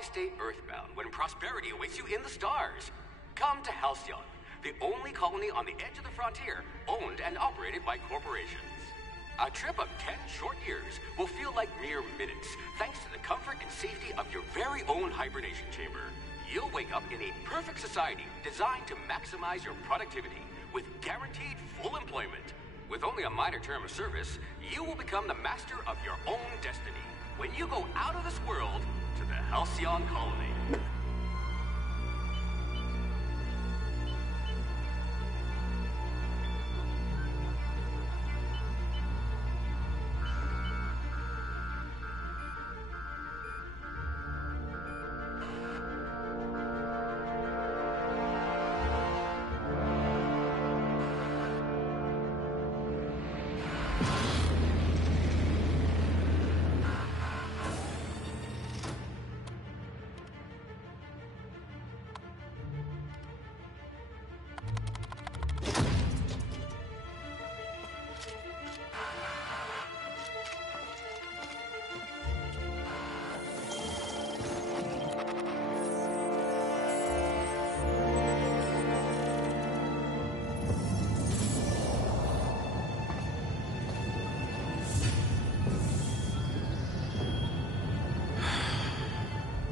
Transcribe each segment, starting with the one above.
Why stay earthbound when prosperity awaits you in the stars? Come to Halcyon, the only colony on the edge of the frontier, owned and operated by corporations. A trip of 10 short years will feel like mere minutes, thanks to the comfort and safety of your very own hibernation chamber. You'll wake up in a perfect society designed to maximize your productivity, with guaranteed full employment. With only a minor term of service, you will become the master of your own destiny when you go out of this world to the Halcyon colony.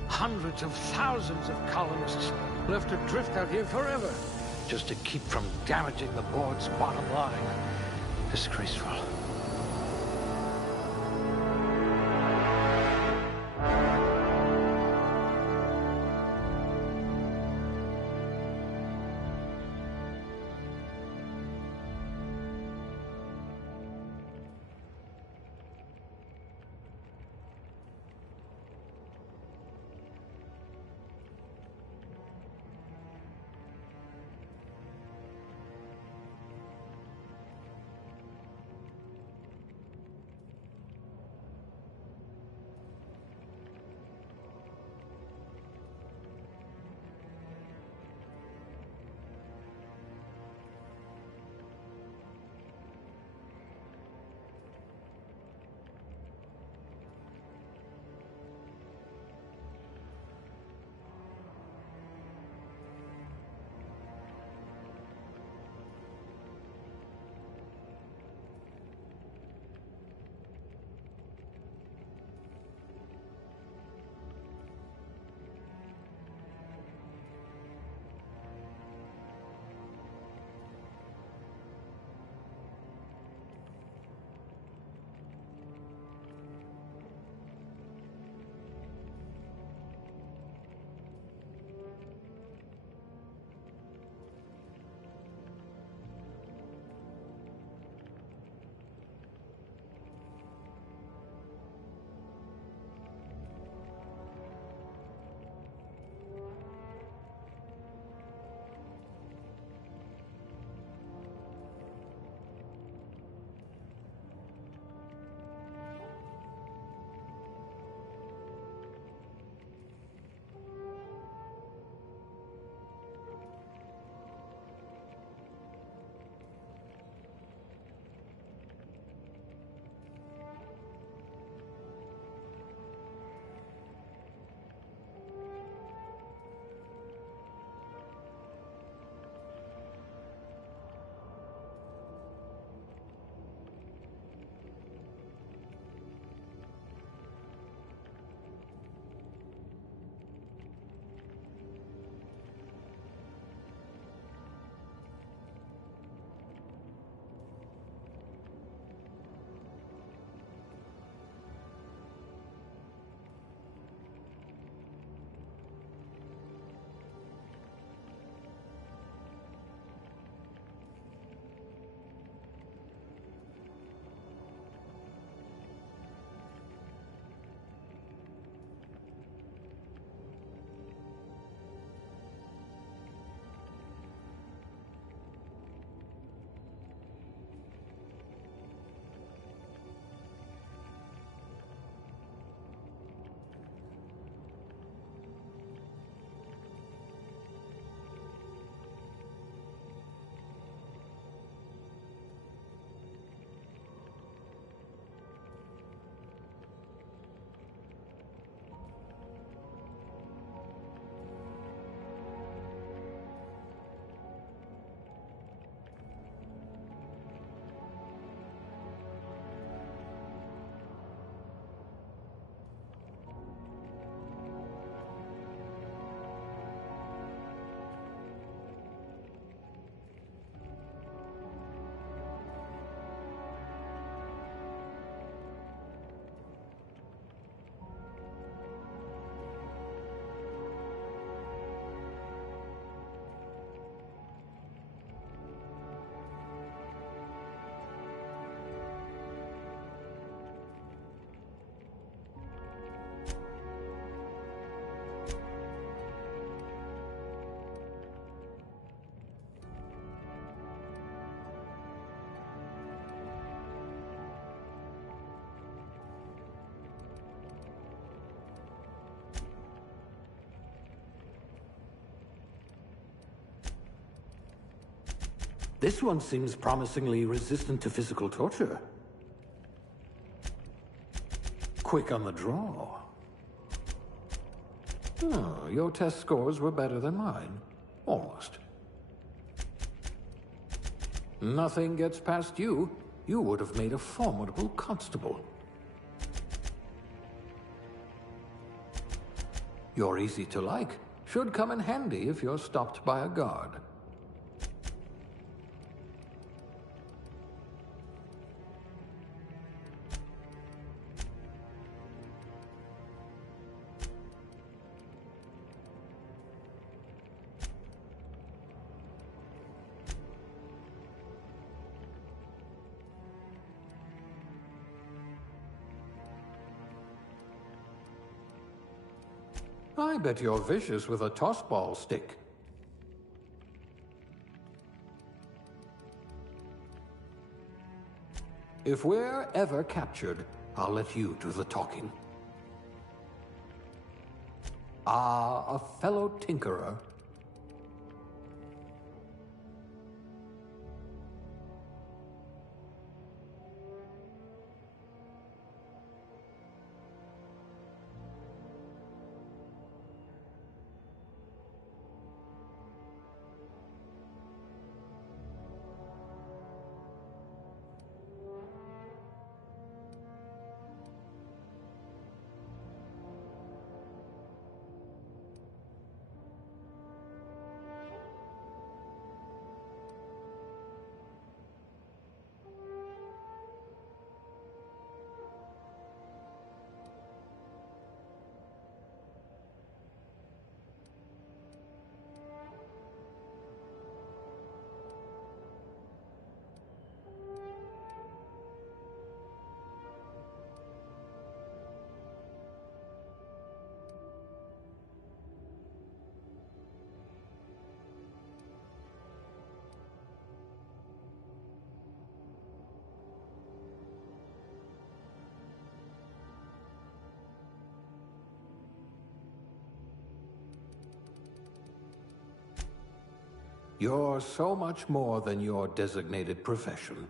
Hundreds of thousands of colonists left adrift out here forever, just to keep from damaging the board's bottom line. Disgraceful. This one seems promisingly resistant to physical torture. Quick on the draw. Oh, your test scores were better than mine. Almost. Nothing gets past you. You would have made a formidable constable. You're easy to like. Should come in handy if you're stopped by a guard. I bet you're vicious with a tossball stick. If we're ever captured, I'll let you do the talking. Ah, a fellow tinkerer. You're so much more than your designated profession.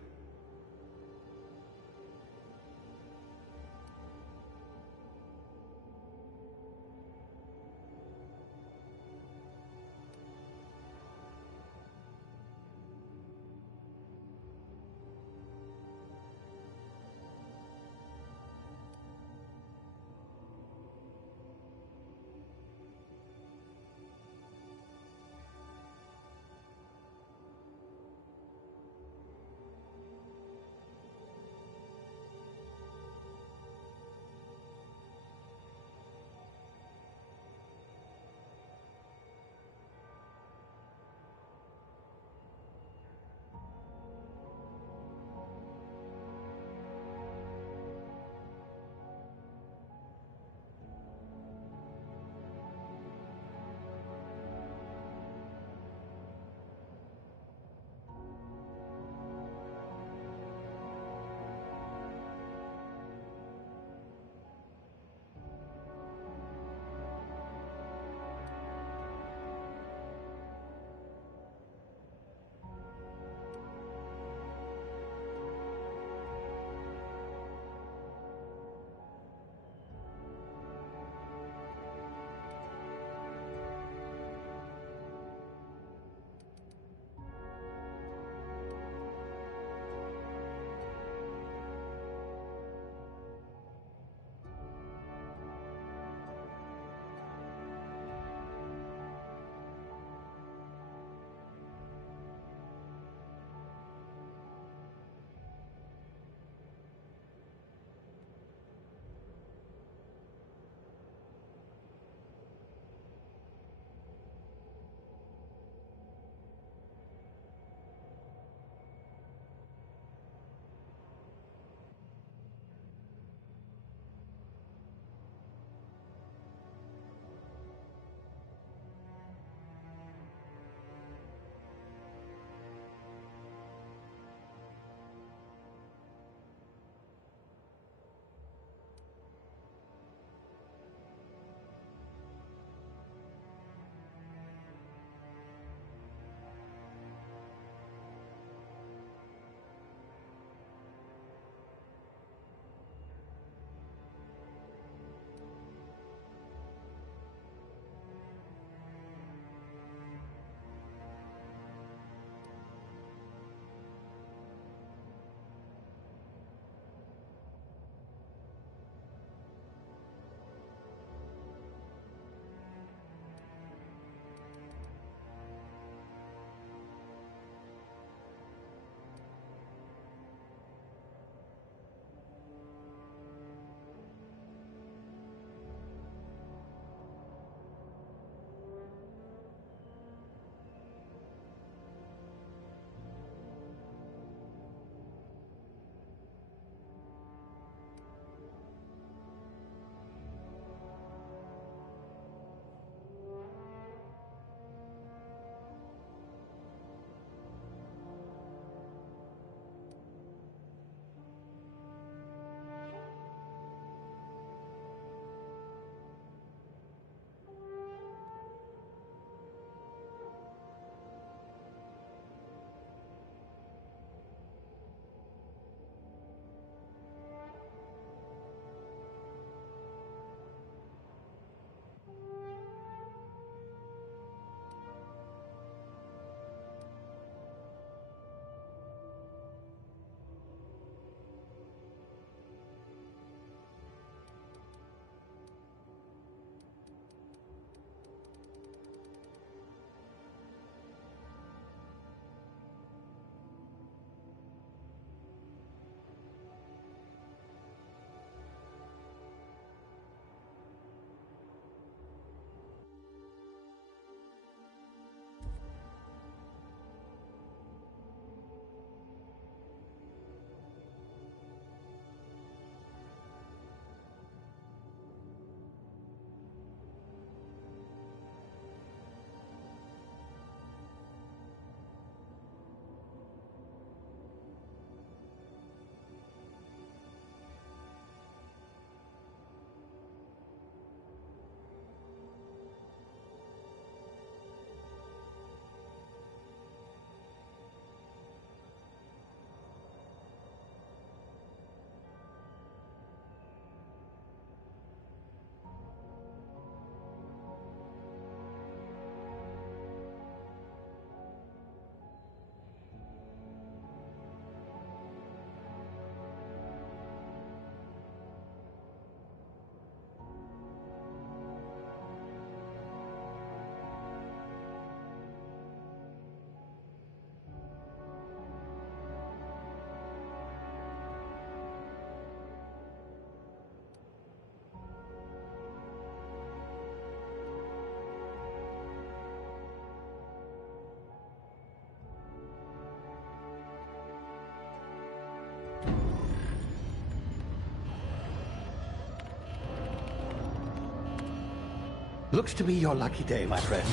Looks to be your lucky day, my friend.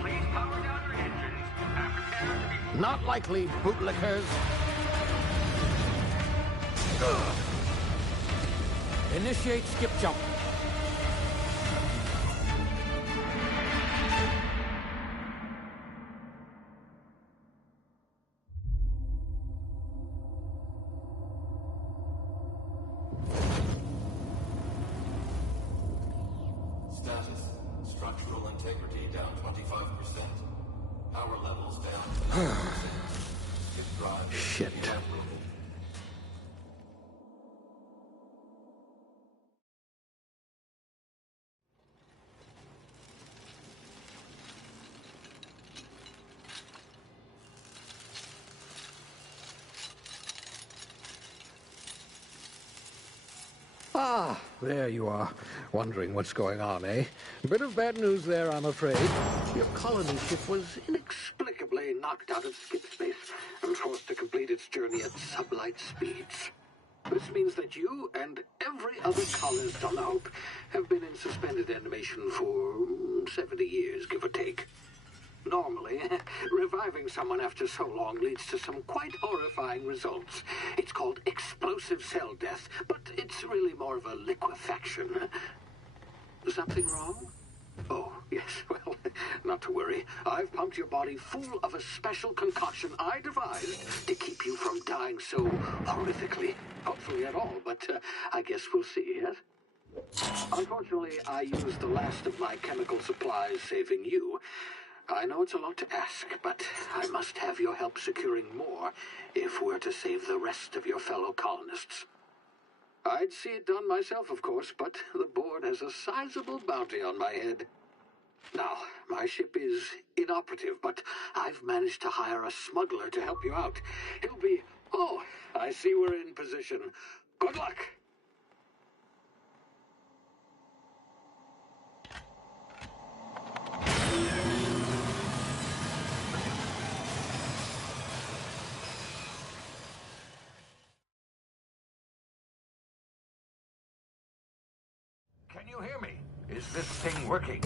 Please power down your engines and prepare to be... Not likely, bootlickers. Initiate skip jump. Status. Structural integrity down 25%. Power levels down 10%. Skip drive Shit. inoperable. Ah, there you are. Wondering what's going on, eh? Bit of bad news there, I'm afraid. Your colony ship was inexplicably knocked out of skip space and forced to complete its journey at sublight speeds. This means that you and every other colonist on the Hope have been in suspended animation for 70 years, give or take. Normally, reviving someone after so long leads to some quite horrifying results. It's called explosive cell death, but it's really more of a liquefaction. Something wrong? Oh, yes, well, not to worry. I've pumped your body full of a special concoction I devised to keep you from dying so horrifically. Hopefully at all, but I guess we'll see, yes? Unfortunately, I used the last of my chemical supplies saving you. I know it's a lot to ask, but I must have your help securing more if we're to save the rest of your fellow colonists. I'd see it done myself, of course, but the board has a sizable bounty on my head. Now, my ship is inoperative, but I've managed to hire a smuggler to help you out. He'll be... Oh, I see we're in position. Good luck! Can you hear me? Is this thing working?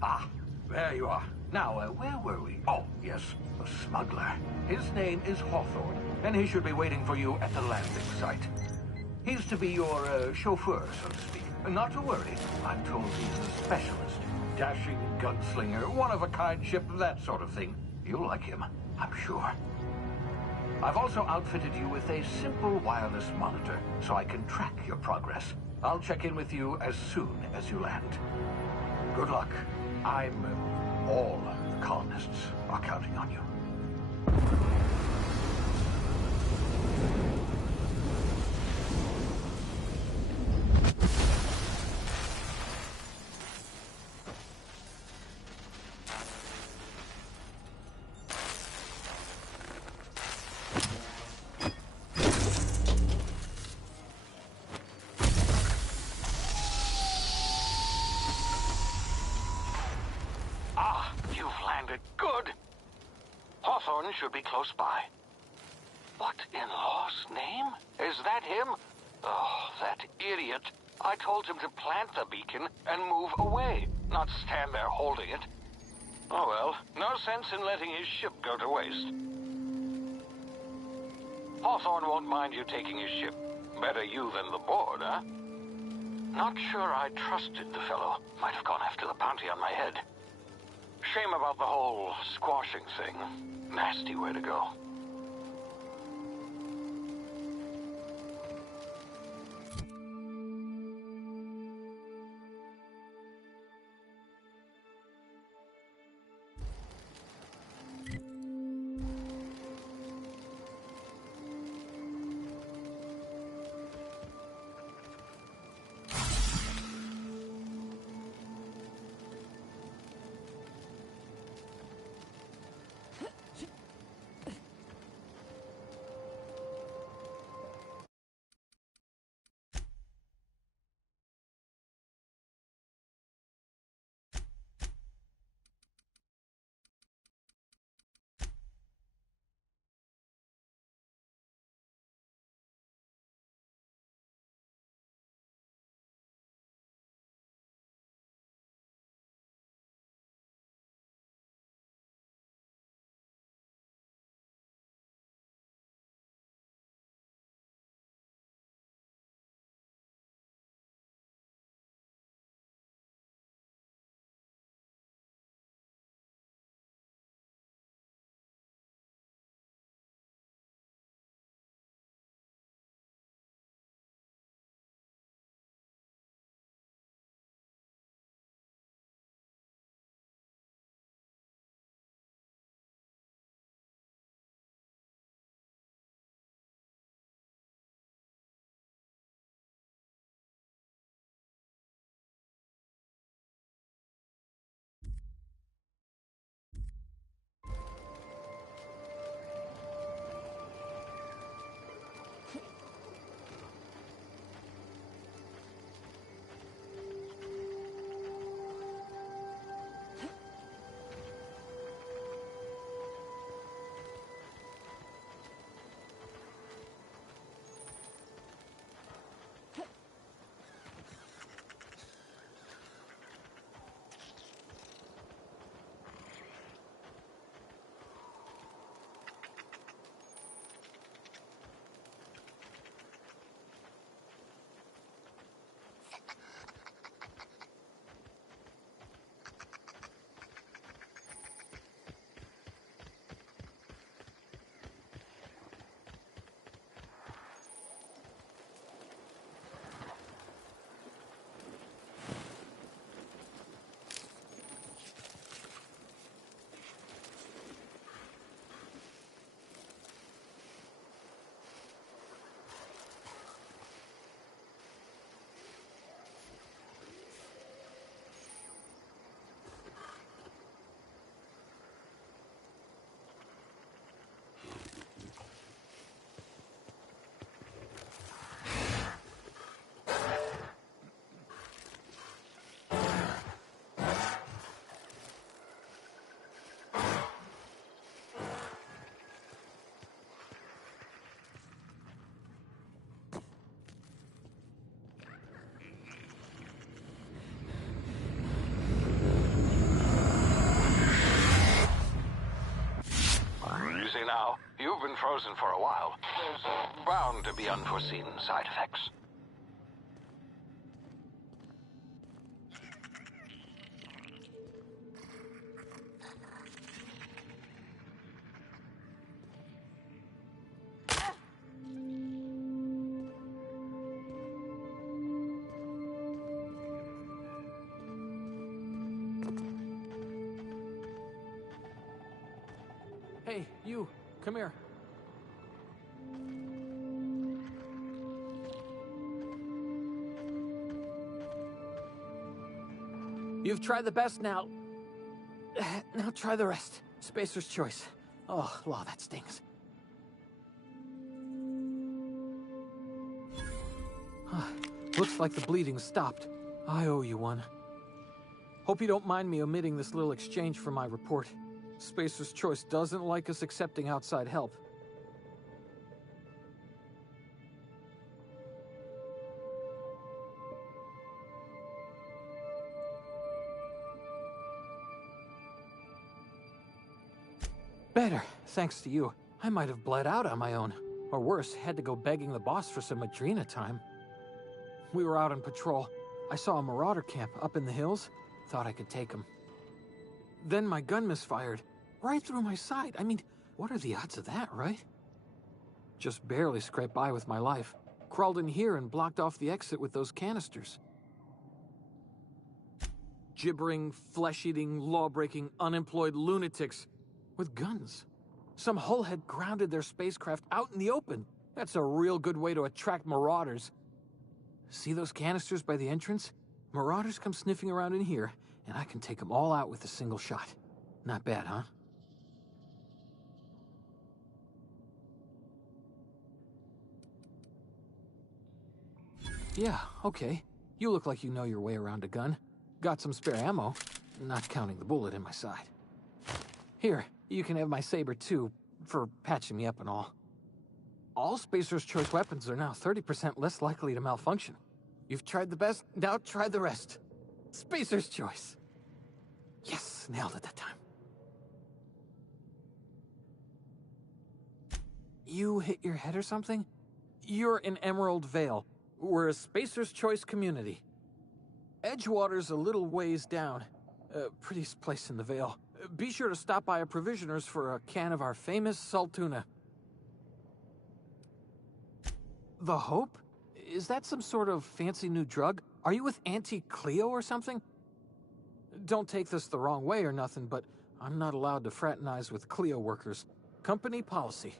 Ah, there you are. Now, where were we? Oh, yes, the smuggler. His name is Hawthorne, and he should be waiting for you at the landing site. He's to be your chauffeur, so to speak. Not to worry, I'm told he's a specialist. Dashing gunslinger, one-of-a-kind ship, that sort of thing. You'll like him, I'm sure. I've also outfitted you with a simple wireless monitor, so I can track your progress. I'll check in with you as soon as you land. Good luck. All the colonists are counting on you. Good. Hawthorne should be close by. What in law's name? Is that him? Oh, that idiot. I told him to plant the beacon and move away, not stand there holding it. Oh well, no sense in letting his ship go to waste. Hawthorne won't mind you taking his ship. Better you than the board, huh? Not sure I trusted the fellow. Might have gone after the bounty on my head. Shame about the whole squashing thing. Nasty way to go. You've been frozen for a while. There's bound to be unforeseen side effects. Hey, you, come here. You've tried the best now. Now try the rest. Spacer's choice. Oh, law, that stings. Looks like the bleeding stopped. I owe you one. Hope you don't mind me omitting this little exchange from my report. Spacer's choice doesn't like us accepting outside help. Better, thanks to you. I might have bled out on my own. Or worse, had to go begging the boss for some Adrena time. We were out on patrol. I saw a marauder camp up in the hills. Thought I could take him. Then my gun misfired. Right through my side. I mean, what are the odds of that, right? Just barely scraped by with my life. Crawled in here and blocked off the exit with those canisters. Gibbering, flesh-eating, law-breaking, unemployed lunatics. With guns. Some hullhead grounded their spacecraft out in the open. That's a real good way to attract marauders. See those canisters by the entrance? Marauders come sniffing around in here, and I can take them all out with a single shot. Not bad, huh? Yeah, okay. You look like you know your way around a gun. Got some spare ammo, not counting the bullet in my side. Here, you can have my saber too, for patching me up and all. All Spacer's choice weapons are now 30% less likely to malfunction. You've tried the best, now try the rest. Spacer's choice. Yes, nailed it that time. You hit your head or something? You're in Emerald Vale. We're a Spacer's choice community. Edgewater's a little ways down. Prettiest place in the Vale. Be sure to stop by a provisioner's for a can of our famous salt tuna. The Hope? Is that some sort of fancy new drug? Are you with Auntie Cleo or something? Don't take this the wrong way or nothing, but I'm not allowed to fraternize with Cleo workers. Company policy.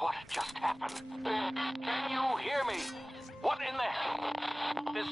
What just happened? Can you hear me? What in the hell? This...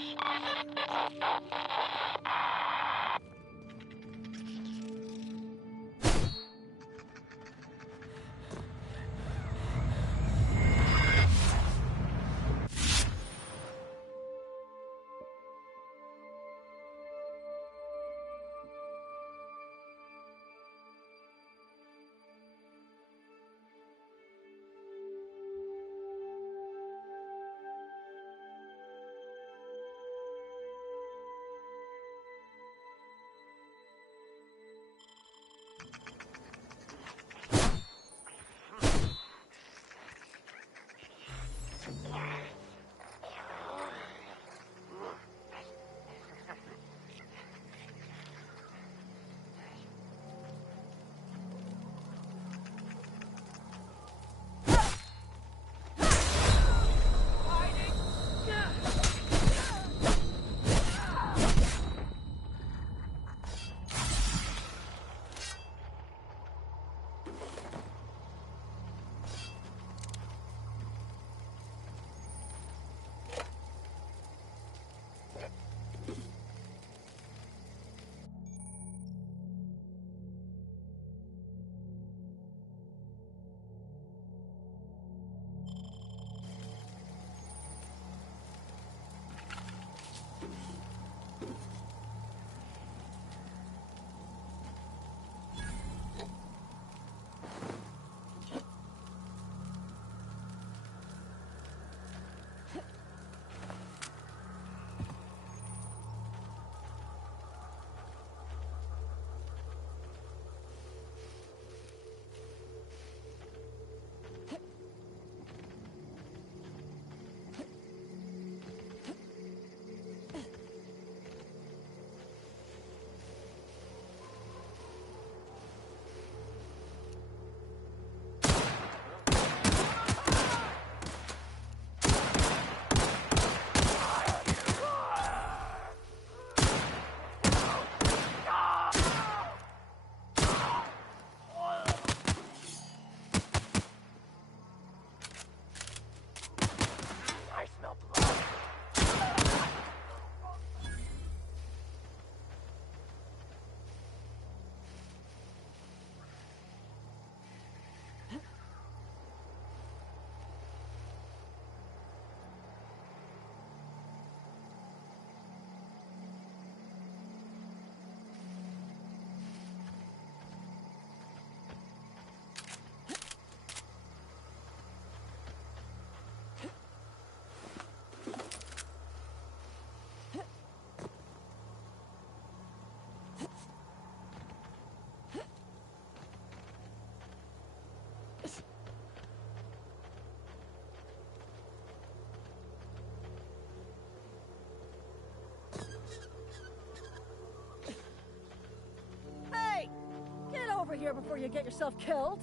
here before you get yourself killed.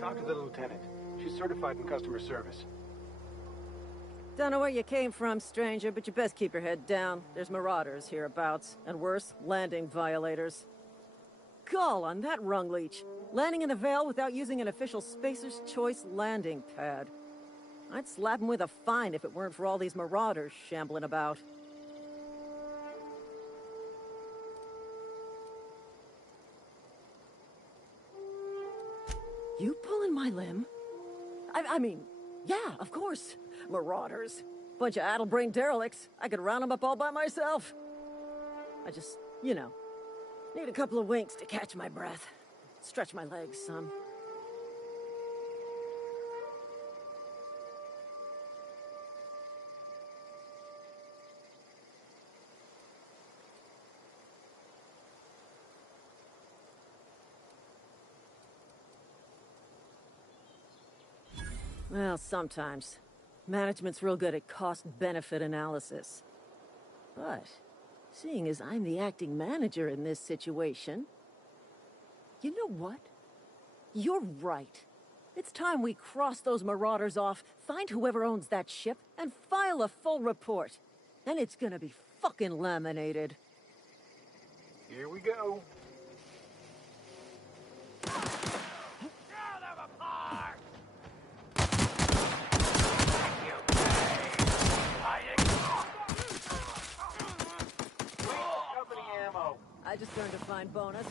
Talk to the lieutenant. She's certified in customer service. Don't know where you came from, stranger, but you best keep your head down. There's marauders hereabouts, and worse, landing violators. Gall on that rung leech. Landing in the Vale without using an official Spacer's Choice landing pad. I'd slap him with a fine if it weren't for all these marauders shambling about. You pulling my limb? I mean, yeah, of course. Marauders. Bunch of addle-brained derelicts. I could round them up all by myself. I just, you know, need a couple of winks to catch my breath. Stretch my legs some. Well, sometimes. Management's real good at cost-benefit analysis. But, seeing as I'm the acting manager in this situation... You know what? You're right. It's time we cross those marauders off, find whoever owns that ship, and file a full report. And it's gonna be fucking laminated. Here we go. I just earned a fine bonus.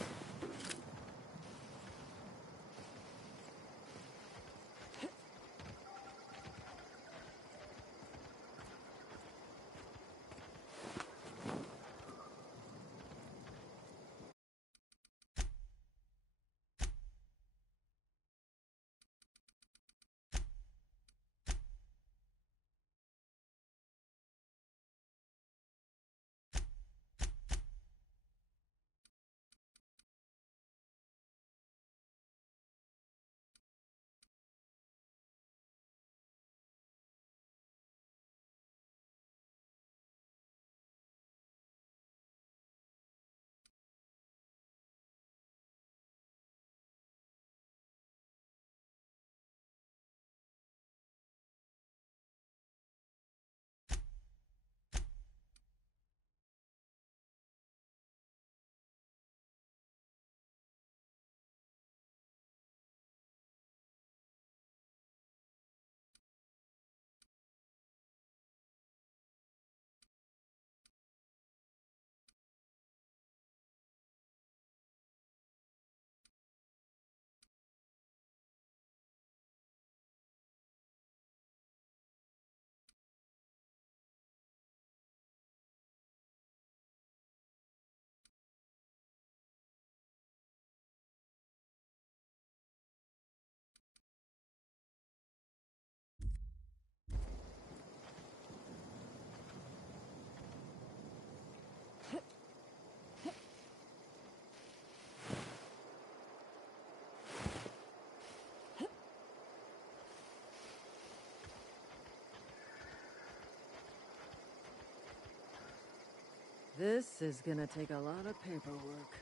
This is gonna take a lot of paperwork.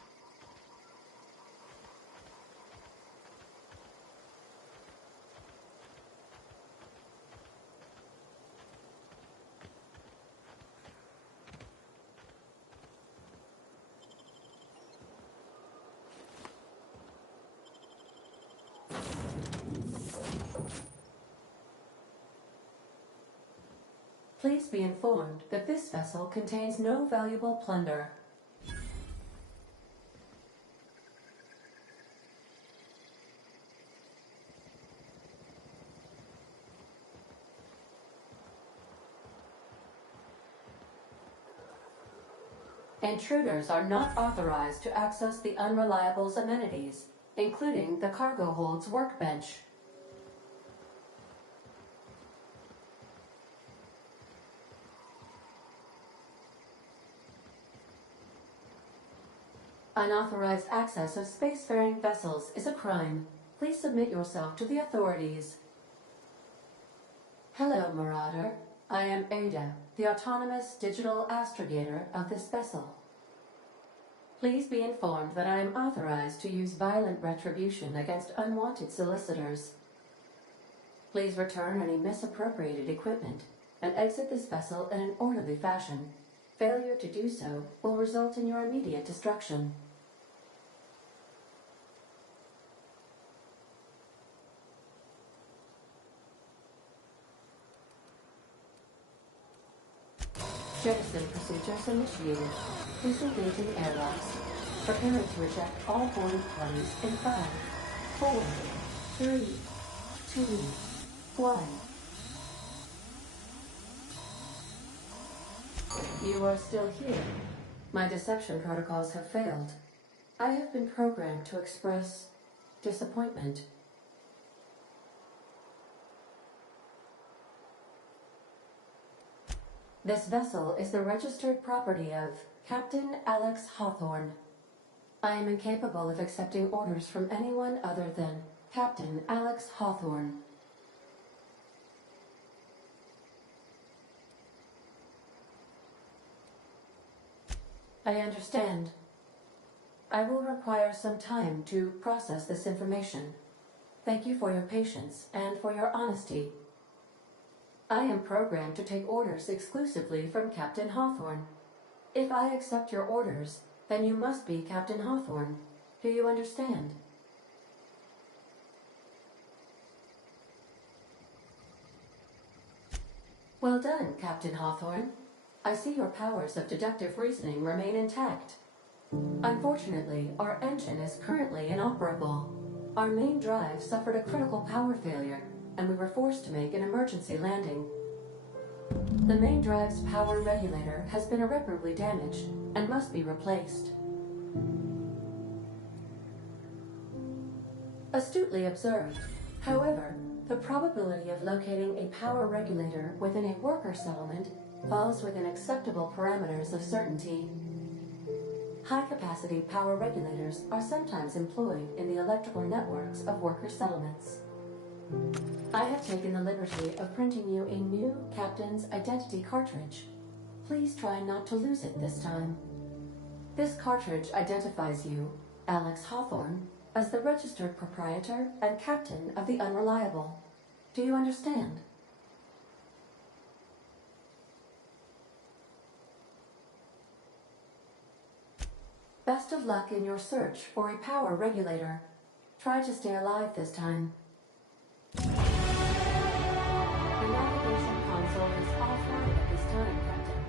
Please be informed that this vessel contains no valuable plunder. Intruders are not authorized to access the Unreliable's amenities, including the cargo hold's workbench. Unauthorized access of spacefaring vessels is a crime. Please submit yourself to the authorities. Hello, Marauder. I am Ada, the autonomous digital astrogator of this vessel. Please be informed that I am authorized to use violent retribution against unwanted solicitors. Please return any misappropriated equipment and exit this vessel in an orderly fashion. Failure to do so will result in your immediate destruction. Jettison procedures initiated. Please engage in airlocks. Preparing to eject all boarding parties in 5, 4, 3, 2, 1. You are still here. My deception protocols have failed. I have been programmed to express disappointment. This vessel is the registered property of Captain Alex Hawthorne. I am incapable of accepting orders from anyone other than Captain Alex Hawthorne. I understand. I will require some time to process this information. Thank you for your patience and for your honesty. I am programmed to take orders exclusively from Captain Hawthorne. If I accept your orders, then you must be Captain Hawthorne. Do you understand? Well done, Captain Hawthorne. I see your powers of deductive reasoning remain intact. Unfortunately, our engine is currently inoperable. Our main drive suffered a critical power failure, and we were forced to make an emergency landing. The main drive's power regulator has been irreparably damaged and must be replaced. Astutely observed. However, the probability of locating a power regulator within a worker settlement falls within acceptable parameters of certainty. High-capacity power regulators are sometimes employed in the electrical networks of worker settlements. I have taken the liberty of printing you a new Captain's Identity cartridge. Please try not to lose it this time. This cartridge identifies you, Alex Hawthorne, as the registered proprietor and captain of the Unreliable. Do you understand? Best of luck in your search for a power regulator. Try to stay alive this time. The navigation console is offline at this time, Captain.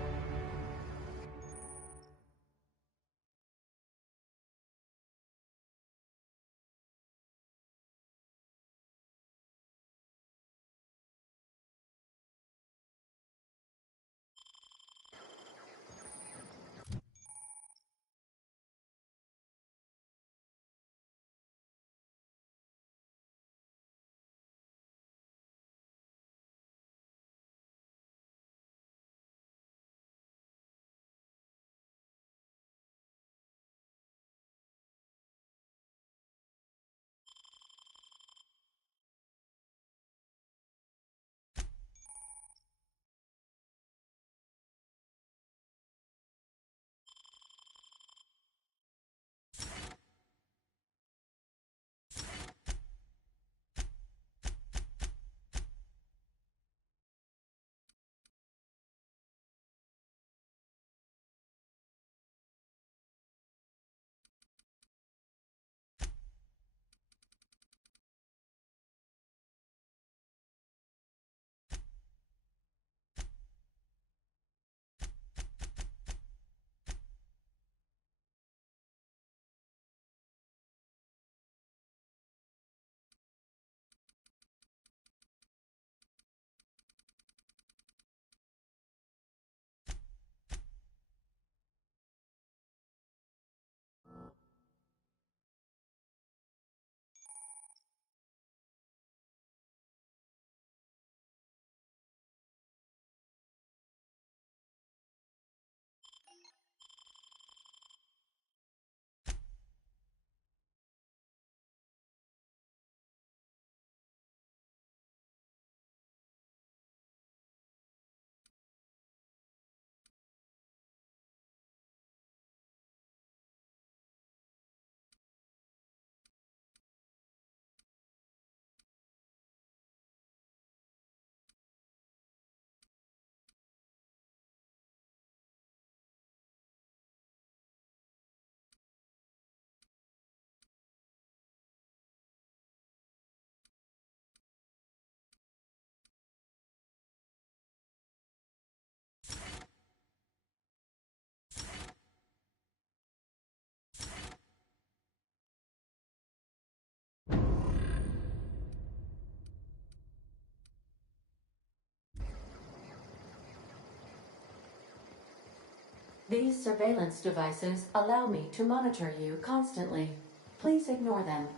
These surveillance devices allow me to monitor you constantly. Please ignore them.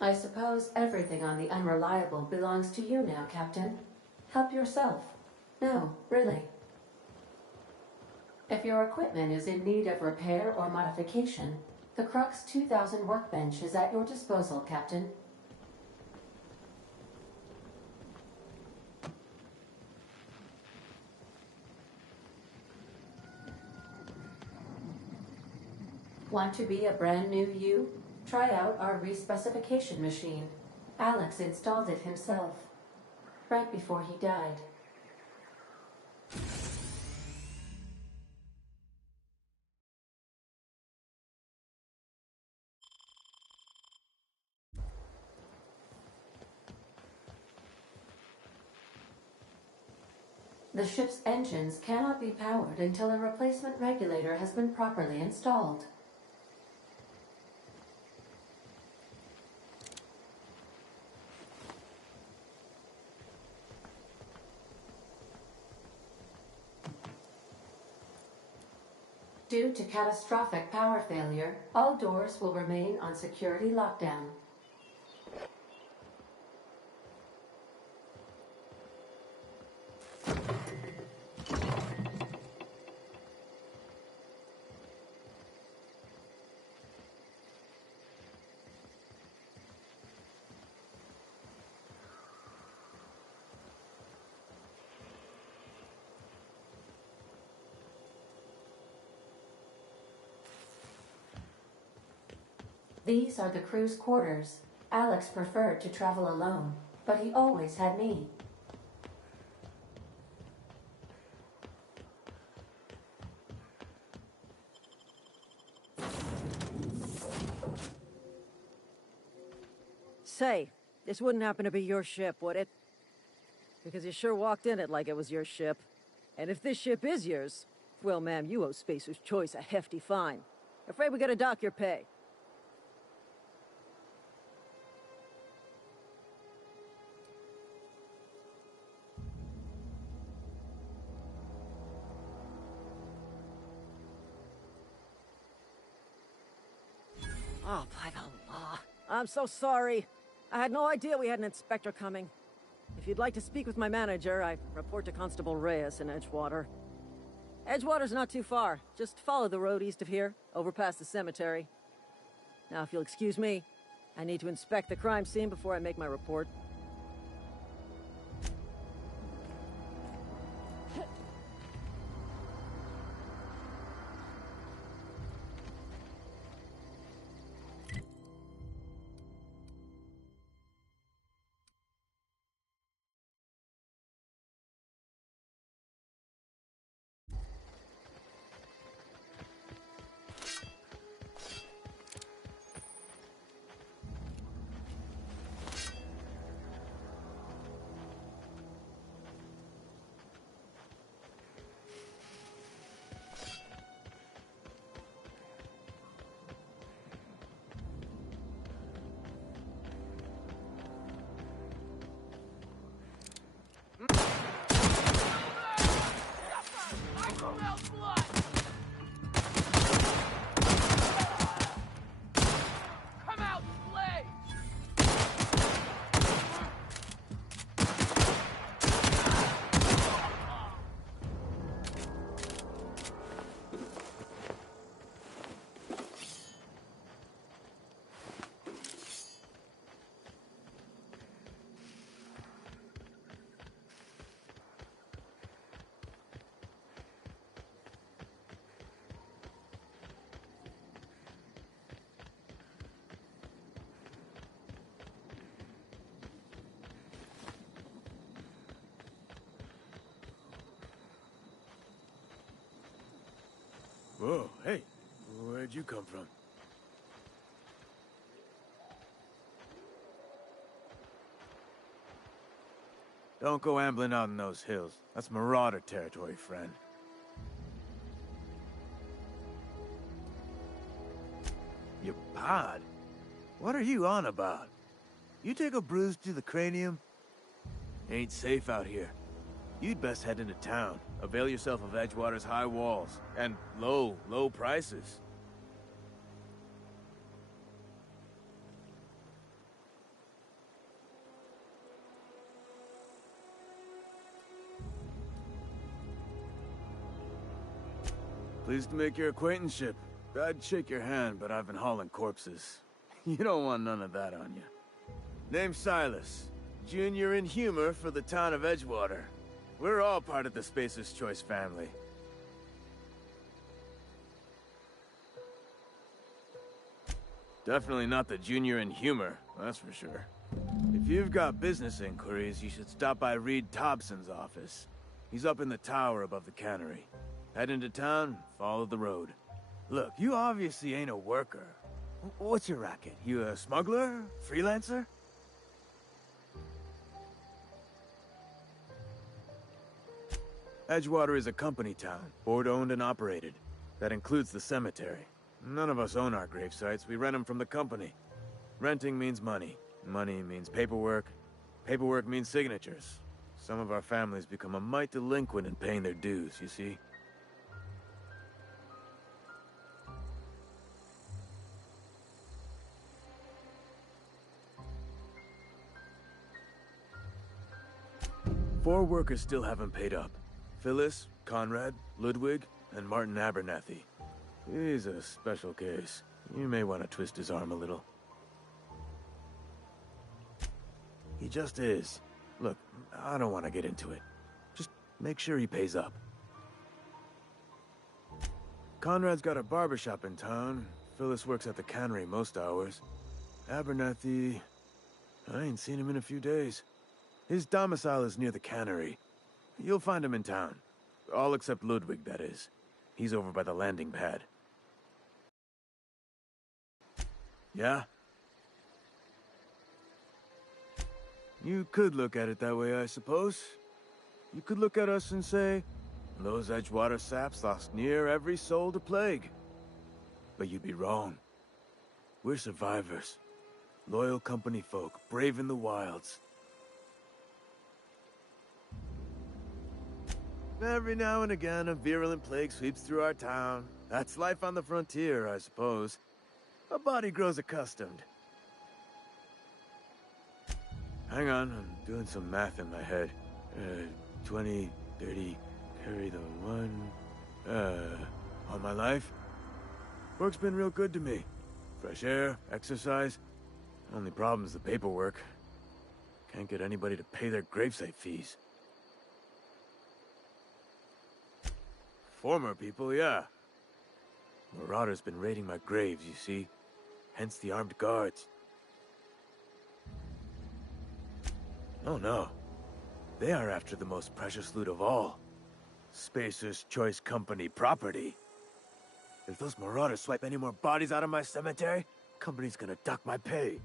I suppose everything on the Unreliable belongs to you now, Captain. Help yourself. No, really. If your equipment is in need of repair or modification, the Crux 2000 workbench is at your disposal, Captain. Want to be a brand new you? Try out our respecification machine. Alex installed it himself, right before he died. The ship's engines cannot be powered until a replacement regulator has been properly installed. Due to catastrophic power failure, all doors will remain on security lockdown. These are the crew's quarters. Alex preferred to travel alone, but he always had me. Say, this wouldn't happen to be your ship, would it? Because you sure walked in it like it was your ship. And if this ship is yours, well, ma'am, you owe Spacer's Choice a hefty fine. Afraid we gotta dock your pay. Oh, by the law. I'm so sorry. I had no idea we had an inspector coming. If you'd like to speak with my manager, I report to Constable Reyes in Edgewater. Edgewater's not too far. Just follow the road east of here, over past the cemetery. Now, if you'll excuse me, I need to inspect the crime scene before I make my report. Whoa, hey, where'd you come from? Don't go ambling out in those hills. That's Marauder territory, friend. Your pod? What are you on about? You take a bruise to the cranium? Ain't safe out here. You'd best head into town. Avail yourself of Edgewater's high walls. And low prices. Pleased to make your acquaintanceship. I'd shake your hand, but I've been hauling corpses. You don't want none of that on you. Name's Silas. Junior in humor for the town of Edgewater. We're all part of the Spacer's Choice family. Definitely not the junior in humor, that's for sure. If you've got business inquiries, you should stop by Reed Thompson's office. He's up in the tower above the cannery. Head into town, follow the road. Look, you obviously ain't a worker. What's your racket? You a smuggler? Freelancer? Edgewater is a company town, board-owned and operated. That includes the cemetery. None of us own our grave sites, we rent them from the company. Renting means money. Money means paperwork. Paperwork means signatures. Some of our families become a mite delinquent in paying their dues, you see? Four workers still haven't paid up. Phyllis, Conrad, Ludwig, and Martin Abernathy. He's a special case. You may want to twist his arm a little. He just is. Look, I don't want to get into it. Just make sure he pays up. Conrad's got a barbershop in town. Phyllis works at the cannery most hours. Abernathy... I ain't seen him in a few days. His domicile is near the cannery. You'll find him in town. All except Ludwig, that is. He's over by the landing pad. Yeah? You could look at it that way, I suppose. You could look at us and say, those Edgewater saps lost near every soul to plague. But you'd be wrong. We're survivors. Loyal company folk, brave in the wilds. Every now and again, a virulent plague sweeps through our town. That's life on the frontier, I suppose. A body grows accustomed. Hang on, I'm doing some math in my head. 20, 30, carry the one... all my life? Work's been real good to me. Fresh air, exercise. Only problem's the paperwork. Can't get anybody to pay their gravesite fees. Former people, yeah. Marauders been raiding my graves, you see. Hence the armed guards. Oh no. They are after the most precious loot of all. Spacer's Choice Company property. If those marauders swipe any more bodies out of my cemetery, company's gonna dock my pay.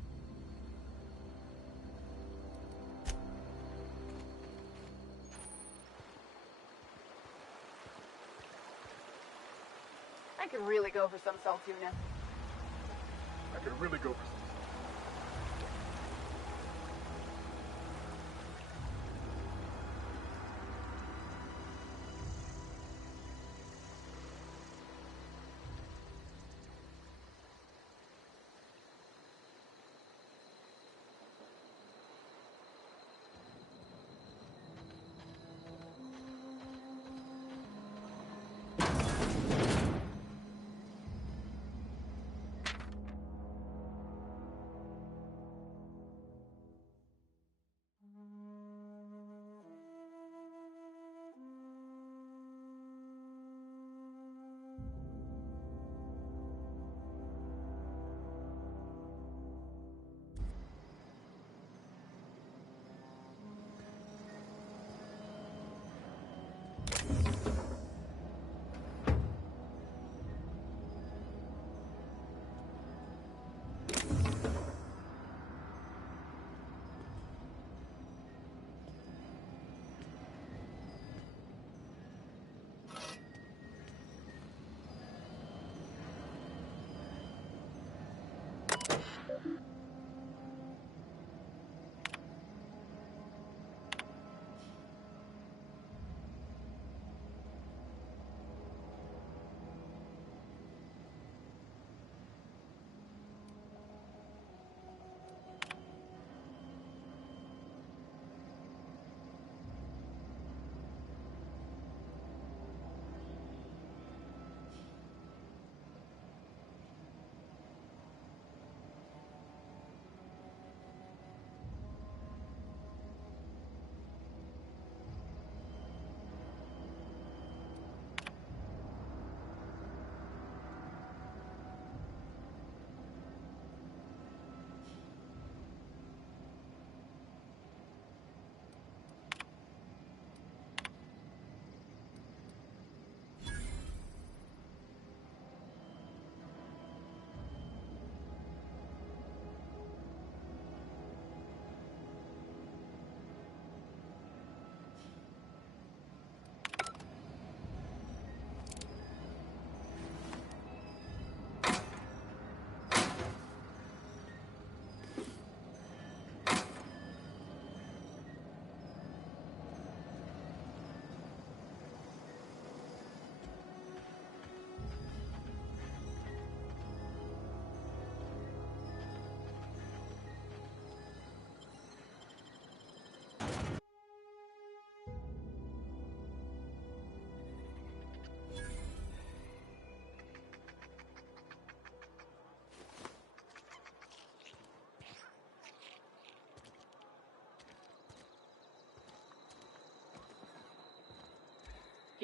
I could really go for some salt tuna. I could really go for some.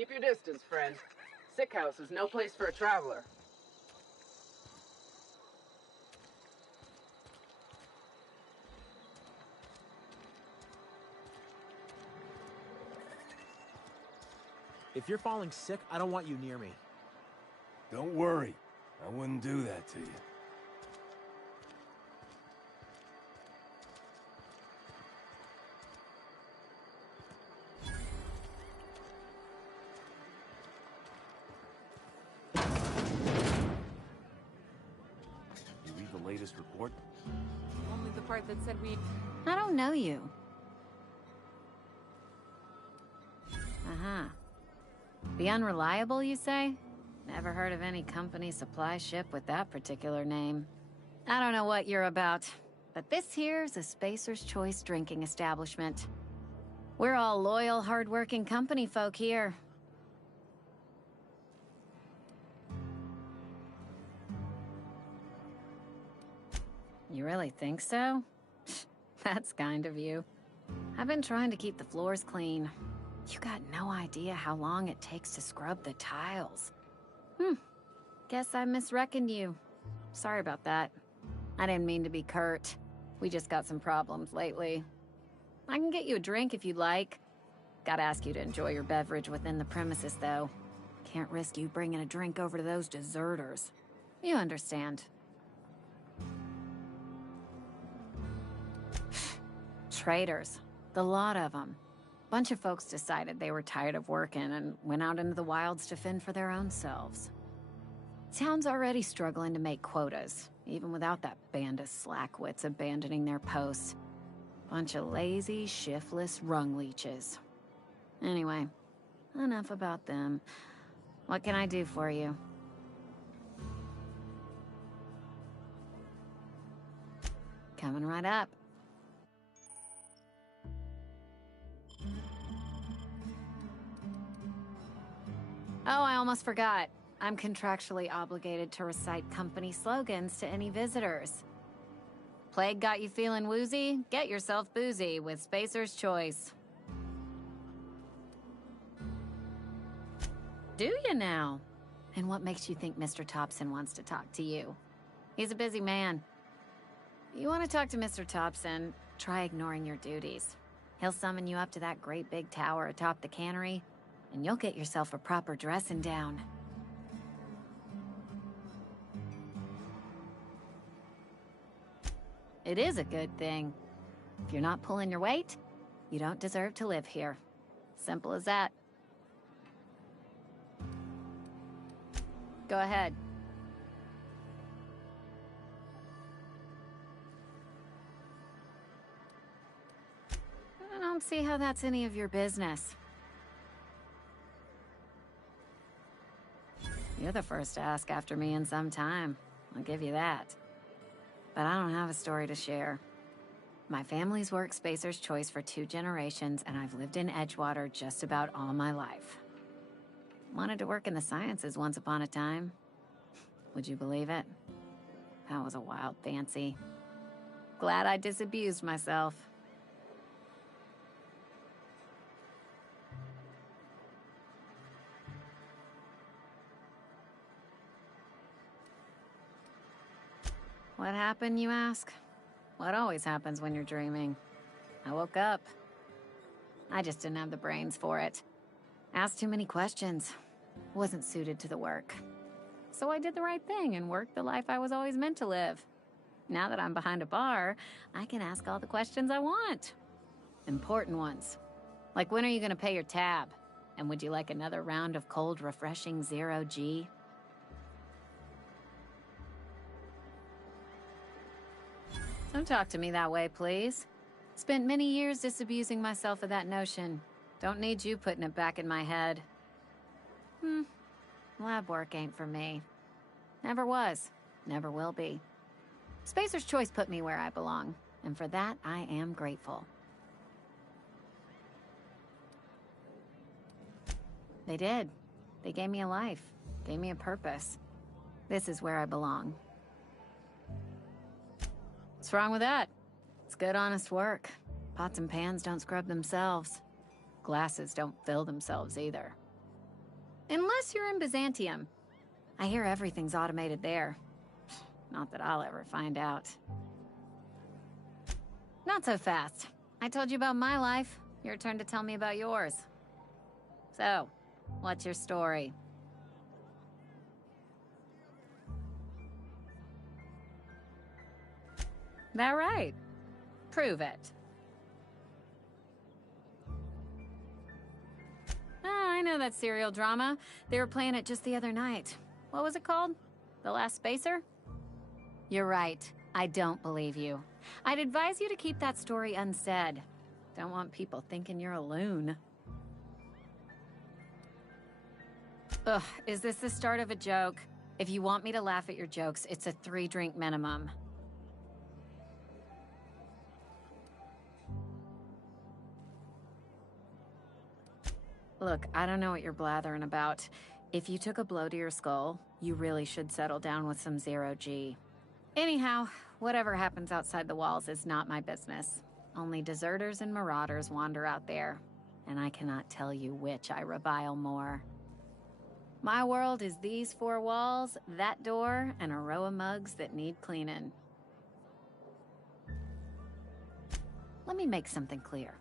Keep your distance, friend. Sick house is no place for a traveler. If you're falling sick, I don't want you near me. Don't worry. I wouldn't do that to you. You read the latest report? Only the part that said we... I don't know you. Uh-huh. The Unreliable, you say? Never heard of any company supply ship with that particular name. I don't know what you're about, but this here's a Spacer's Choice drinking establishment. We're all loyal, hard-working company folk here. You really think so? That's kind of you. I've been trying to keep the floors clean. You got no idea how long it takes to scrub the tiles. Guess I misreckoned you. Sorry about that. I didn't mean to be curt. We just got some problems lately. I can get you a drink if you'd like. Gotta ask you to enjoy your beverage within the premises, though. Can't risk you bringing a drink over to those deserters. You understand. Traitors. The lot of them. Bunch of folks decided they were tired of working and went out into the wilds to fend for their own selves. Town's already struggling to make quotas, even without that band of slackwits abandoning their posts. Bunch of lazy, shiftless rung leeches. Anyway, enough about them. What can I do for you? Coming right up. Oh, I almost forgot. I'm contractually obligated to recite company slogans to any visitors. Plague got you feeling woozy? Get yourself boozy with Spacer's Choice. Do you now? And what makes you think Mr. Thompson wants to talk to you? He's a busy man. You want to talk to Mr. Thompson, try ignoring your duties. He'll summon you up to that great big tower atop the cannery, and you'll get yourself a proper dressing down. It is a good thing. If you're not pulling your weight, you don't deserve to live here. Simple as that. Go ahead. I don't see how that's any of your business. You're the first to ask after me in some time. I'll give you that. But I don't have a story to share. My family's worked Spacer's Choice for 2 generations, and I've lived in Edgewater just about all my life. Wanted to work in the sciences once upon a time. Would you believe it? That was a wild fancy. Glad I disabused myself. What happened, you ask? What always happens when you're dreaming. I woke up. I just didn't have the brains for it. Asked too many questions. Wasn't suited to the work. So I did the right thing and worked the life I was always meant to live. Now that I'm behind a bar, I can ask all the questions I want. Important ones. Like, when are you gonna pay your tab? And would you like another round of cold, refreshing 0G? Don't talk to me that way, please. Spent many years disabusing myself of that notion. Don't need you putting it back in my head. Lab work ain't for me. Never was. Never will be. Spacer's Choice put me where I belong, and for that, I am grateful. They did. They gave me a life. Gave me a purpose. This is where I belong. What's wrong with that? It's good, honest work. Pots and pans don't scrub themselves. Glasses don't fill themselves either. Unless you're in Byzantium. I hear everything's automated there. Not that I'll ever find out. Not so fast. I told you about my life. Your turn to tell me about yours. So, what's your story? That right? Prove it. Oh, I know that serial drama. They were playing it just the other night. What was it called? The Last Spacer? You're right. I don't believe you. I'd advise you to keep that story unsaid. Don't want people thinking you're a loon. Ugh, is this the start of a joke? If you want me to laugh at your jokes, it's a 3-drink minimum. Look, I don't know what you're blathering about. If you took a blow to your skull, you really should settle down with some zero-G. Anyhow, whatever happens outside the walls is not my business. Only deserters and marauders wander out there, and I cannot tell you which I revile more. My world is these 4 walls, that door, and a row of mugs that need cleaning. Let me make something clear.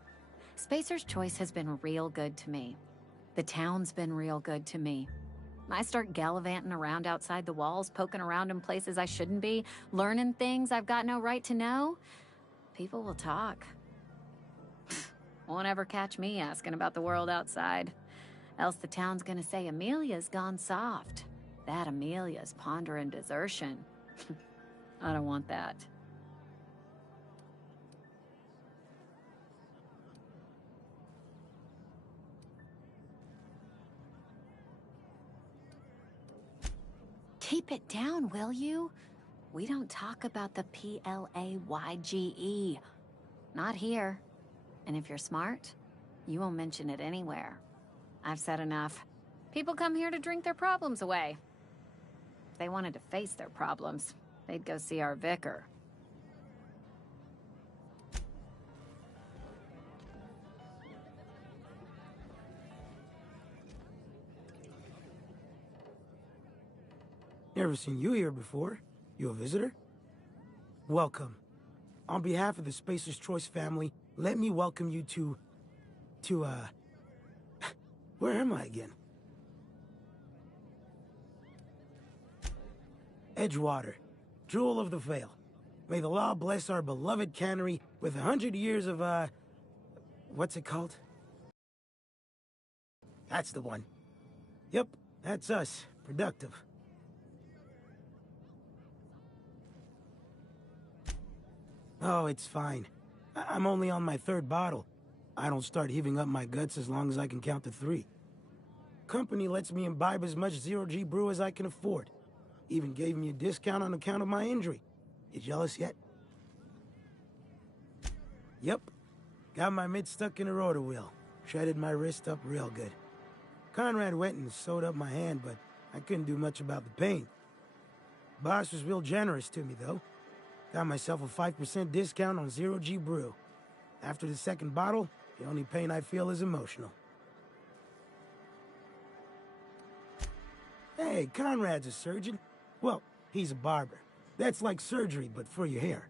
Spacer's Choice has been real good to me. The town's been real good to me. I start gallivanting around outside the walls, poking around in places I shouldn't be, learning things I've got no right to know. People will talk. Won't ever catch me asking about the world outside. Else the town's gonna say Amelia's gone soft. That Amelia's pondering desertion. I don't want that. Keep it down, will you? We don't talk about the PLAYGE. Not here. And if you're smart, you won't mention it anywhere. I've said enough. People come here to drink their problems away. If they wanted to face their problems, they'd go see our vicar. Never seen you here before. You a visitor? Welcome. On behalf of the Spacer's Choice family, let me welcome you to where am I again? Edgewater, Jewel of the Vale. May the law bless our beloved cannery with 100 years of, what's it called? That's the one. Yep, that's us. Productive. Oh, it's fine. I'm only on my 3rd bottle. I don't start heaving up my guts as long as I can count to 3. Company lets me imbibe as much zero-G brew as I can afford. Even gave me a discount on account of my injury. You jealous yet? Yep. Got my mitt stuck in a rotor wheel. Shredded my wrist up real good. Conrad went and sewed up my hand, but I couldn't do much about the pain. Boss was real generous to me, though. Got myself a 5% discount on zero-G brew. After the 2nd bottle, the only pain I feel is emotional. Hey, Conrad's a surgeon. Well, he's a barber. That's like surgery, but for your hair.